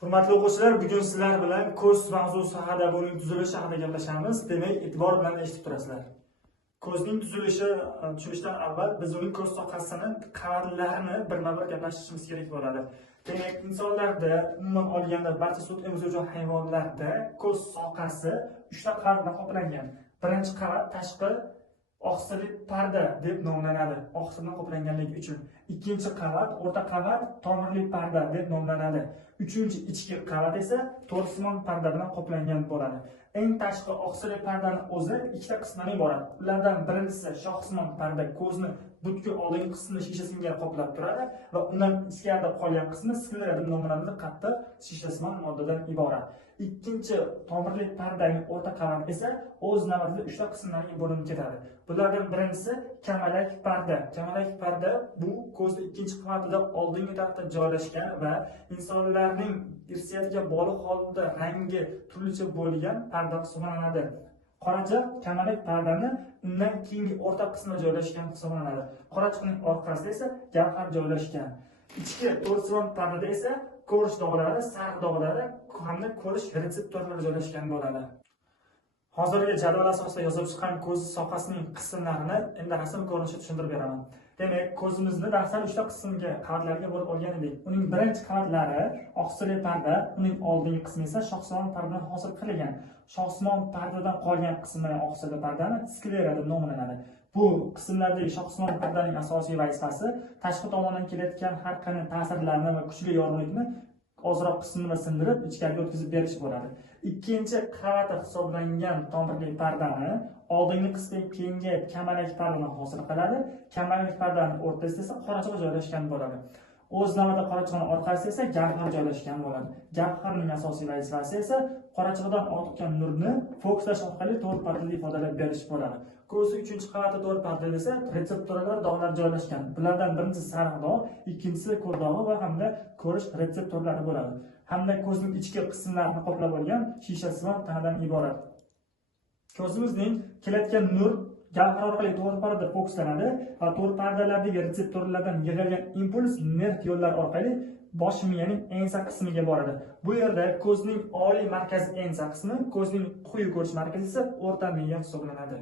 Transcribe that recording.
Hurmatli o'quvchilar, bugun sizlar bilan ko'z mavzusi haqida, uning tuzilishi haqida gaplashamiz. Demak, e'tibor bilan eshitib turasizlar. Ko'zning tuzilishi tushunishdan avval biz uning ko'z sohasini, qavatlarini birma-bir gaplashishimiz kerak bo'ladi. Demak, insonlarda, umuman olganda, barcha sut emizuvchi hayvonlarda ko'z sohasi 3 ta qavat bilan qoplangan. Birinchi qavat tashqi oqsilli parda deb nomlanadi, oqsildan qoplanganligi uchun. Ikkinchi qavat, o'rta qavat tomirli parda deb nomlanadi. Uchinchi ichki qavat esa to'rsimon parda bilan qoplangan bo'ladi. Eng tashqi oqsilli pardaning o'zi ikkita qismdan iborat. Ulardan birinchisi shohsimon parda, ko'zni butkul oldingi qismini shisha singari qoplab turadi va undan ichkarida qolgan qismi sklera deb nomlanadi, qattiq shishasimon moddadan iborat. Ikkinchi tomirli pardaning o'rta qavati esa o'z navbatida 3 ta qismlarga bo'linib ketadi. Bulardan birinchisi kamalak parda. Kamalak parda bu ko'zning ikkinchi qavatida oldingi tarafda joylashgan va insonlarning irsiyatiga bog'liq holda rangi turlicha bo'lgan parda hisoblanadi. Qorachiq kamalak pardani undan keyingi o'rta qismida joylashgan hisoblanadi. Qorachiqning orqasida esa gavhar joylashgan. Ichki to'rsimon pardada esa ko'rish dog'lari, sariq dog'lari hamda ko'rish retseptorlari joylashgan bo'ladi. Hozirgi jadval asosida yozib chiqqan ko'z sohasining qismlarini endi rasm ko'rinishida tushuntirib beraman. Demak, ko'zimizni darsdan 3 ta qismga, qavatlarga bo'lib olgan edik. Uning birinchi qavatlari oqsilli parda, uning oldingi qismi esa shohsimon pardadan hosil qilingan. Shohsimon pardadan qolgan qismi oqsilli pardani sklera deb nomlanadi. Bu qismlardagi shohsimon pardaning asosiy vazifasi tashqi tomondan kelayotgan har qanday ta'sirlarni va kuchli yorug'likni ozroq qismini sindirib ichkariga o'tkazib berish bo'ladi. Ikkinchi qavati hisoblangan tomirli pardani oldingi qismi kengayib kamalak pardani hosil qiladi. Kamalak pardaning o'rtasida esa qorachiq joylashgan bo'ladi. O'z navbatida qorachiqning orqasida esa gavhar joylashgan bo'ladi. Gavharning asosiy vazifasi esa qorachiqdan oqqan nurni fokuslash orqali to'rt pardada ifodalab berish bo'ladi. Ko'zning 3-qavatida to'rt pardada esa retseptorlar dog'lar joylashgan. Bulardan birinchisi sariq dog', ikkinchisi ko'r dog'i va hamda ko'rish retseptorlari bo'ladi. Hamda ko'zning ichki qismlarini qoplab olgan shishasimon tanadan iborat. Ko'zimizning kelayotgan nur gavhar orqali to'rt pardada fokuslanadi va to'rt pardalardagi retseptorlardan yig'ilgan impuls nerv yo'llari orqali bosh miyaning ensa qismiga boradi. Bu yerda ko'zning oliy markazi ensa qismi, ko'zning quyi ko'rish markazi esa o'rta miya hisoblanadi.